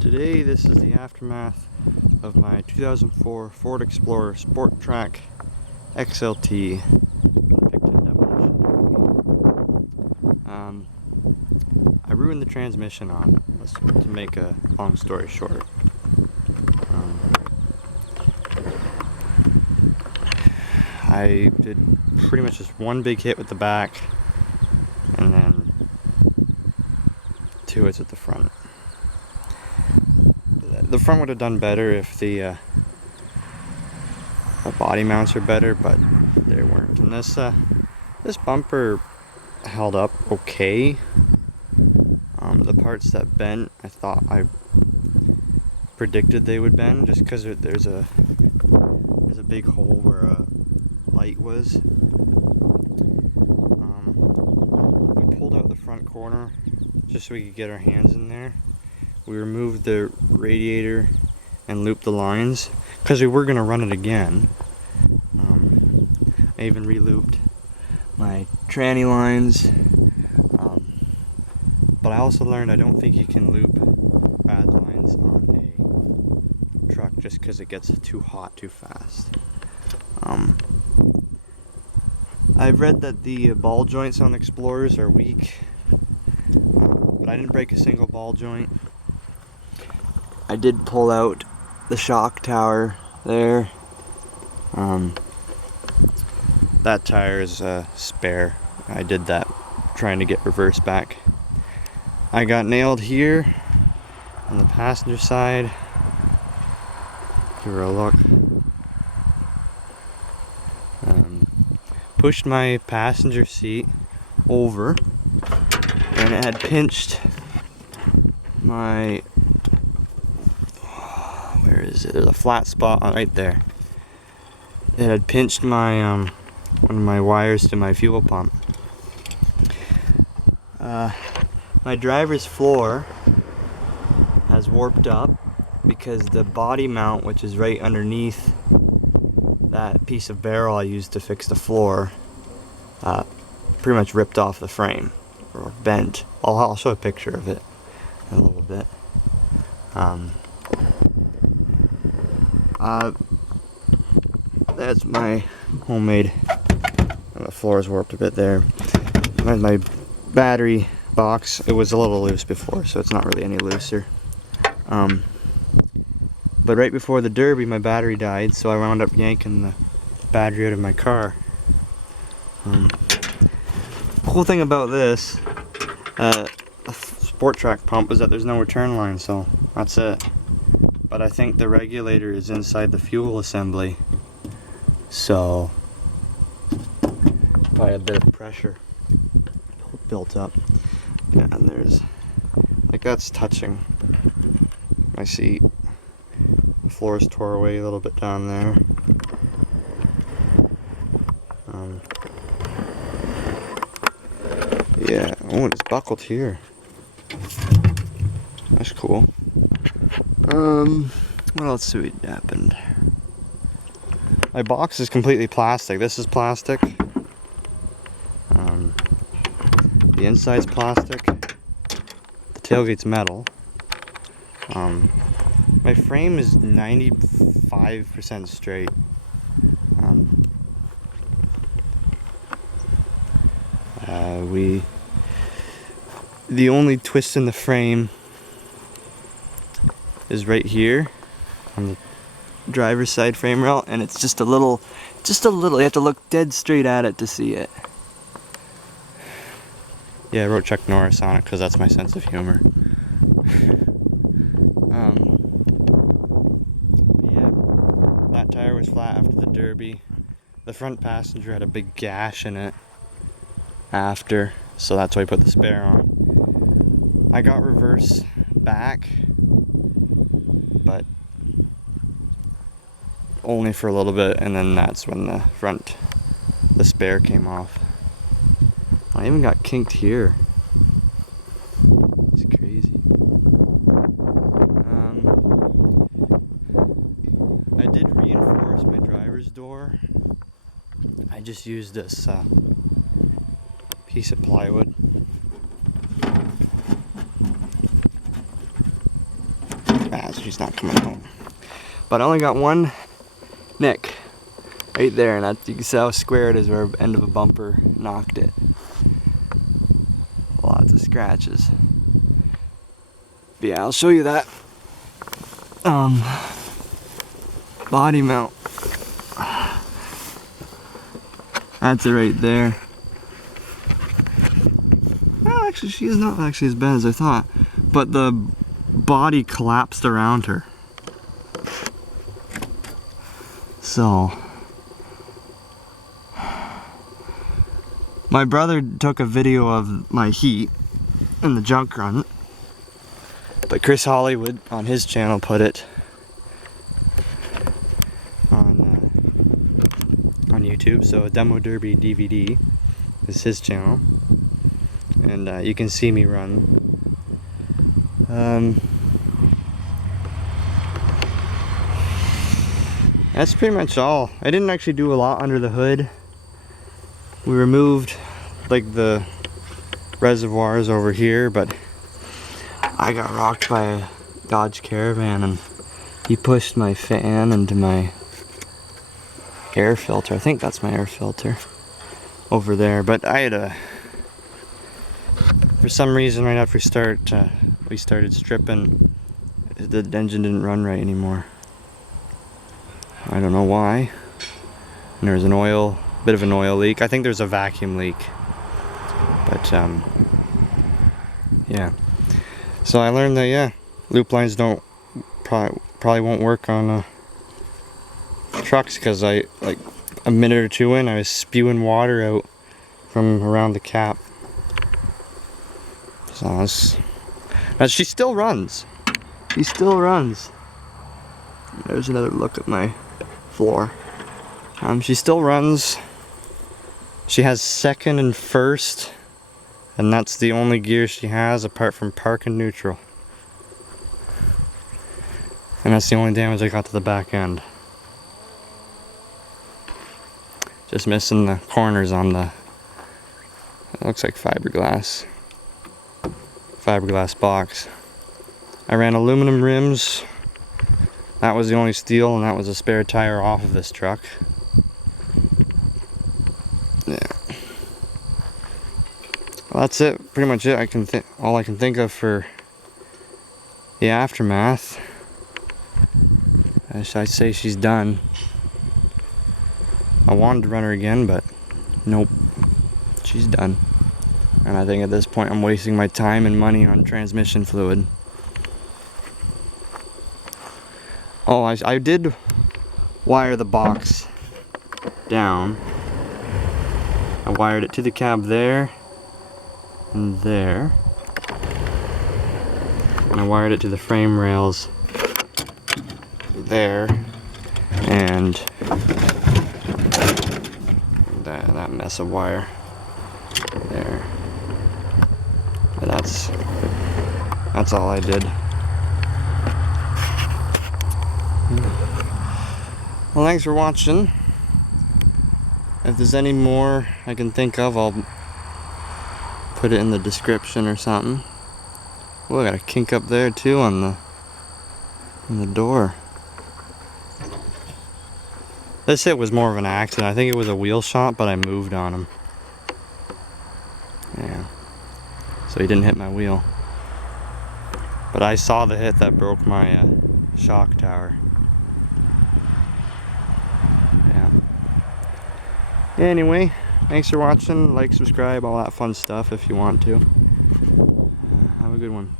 Today, this is the aftermath of my 2004 Ford Explorer Sport Trac XLT Picton demolition derby. I ruined the transmission on it, to make a long story short. I did pretty much just one big hit with the back and then two hits at the front. The front would have done better if the body mounts were better, but they weren't. And this bumper held up okay. The parts that bent, I thought I predicted they would bend, just because there's a big hole where a light was. We pulled out the front corner just so we could get our hands in there. We removed the radiator and looped the lines because we were going to run it again. I even re-looped my tranny lines, but I also learned I don't think you can loop rad lines on a truck just because it gets too hot too fast. I've read that the ball joints on Explorers are weak, but I didn't break a single ball joint. I did pull out the shock tower there. That tire is a spare. I did that trying to get reverse back. I got nailed here on the passenger side. Give her a look. Pushed my passenger seat over and it had pinched my, where is it? There's a flat spot right there. It had pinched my one of my wires to my fuel pump. My driver's floor has warped up because the body mount, which is right underneath that piece of barrel I used to fix the floor, pretty much ripped off the frame or bent. I'll show a picture of it in a little bit. That's my homemade. The floor is warped a bit there. There's my battery box. It was a little loose before, so it's not really any looser. But right before the derby, my battery died, so I wound up yanking the battery out of my car. Cool thing about this Sport Trac pump is that there's no return line, so that's it. But I think the regulator is inside the fuel assembly, so probably a bit of pressure built up. Yeah, and there's, like, that's touching my seat. The floor is tore away a little bit down there. Yeah, oh, it's buckled here. That's cool. What else happened? My box is completely plastic. This is plastic. The inside's plastic. The tailgate's metal. My frame is 95% straight. The only twist in the frame is right here on the driver's side frame rail, and it's just a little, you have to look dead straight at it to see it. Yeah, I wrote Chuck Norris on it because that's my sense of humor. Yeah, that tire was flat after the derby. The front passenger had a big gash in it after, so that's why I put the spare on. I got reverse back, but only for a little bit, and then that's when the spare came off. I even got kinked here. It's crazy. I did reinforce my driver's door. I just used this piece of plywood. Ah, she's not coming out. But I only got one nick right there, and that, you can see how square it is where the end of a bumper knocked it. Lots of scratches. But yeah, I'll show you that body mount. That's it right there. Well, actually, she is not actually as bad as I thought, but the body collapsed around her. So, my brother took a video of my heat in the junk run, but Chris Hollywood on his channel put it on YouTube. So Demo Derby DVD is his channel, and you can see me run. That's pretty much all. I didn't actually do a lot under the hood. We removed like the reservoirs over here, but I got rocked by a Dodge Caravan and he pushed my fan into my air filter. I think that's my air filter over there, but I had for some reason right after we started stripping, the engine didn't run right anymore. I don't know why. And there's bit of an oil leak. I think there's a vacuum leak. But yeah. So I learned that, yeah, loop lines probably won't work on trucks, because like a minute or two in, I was spewing water out from around the cap. So she still runs. She still runs. There's another look at my floor. She still runs. She has second and first, and that's the only gear she has apart from park and neutral. And that's the only damage I got to the back end. Just missing the corners on the, it looks like fiberglass box. I ran aluminum rims. That was the only steel, and that was a spare tire off of this truck. Yeah. Well, that's it. Pretty much it. All I can think of for the aftermath. I say she's done. I wanted to run her again, but nope. She's done. And I think at this point I'm wasting my time and money on transmission fluid. Oh, I did wire the box down. I wired it to the cab there and there. And I wired it to the frame rails there and that mess of wire there. But that's all I did. Well, thanks for watching. If there's any more I can think of, I'll put it in the description or something. Oh, I got a kink up there too on the door. This hit was more of an accident. I think it was a wheel shot, but I moved on him. Yeah. So he didn't hit my wheel. But I saw the hit that broke my shock tower. Yeah. Anyway, thanks for watching. Like, subscribe, all that fun stuff if you want to. Have a good one.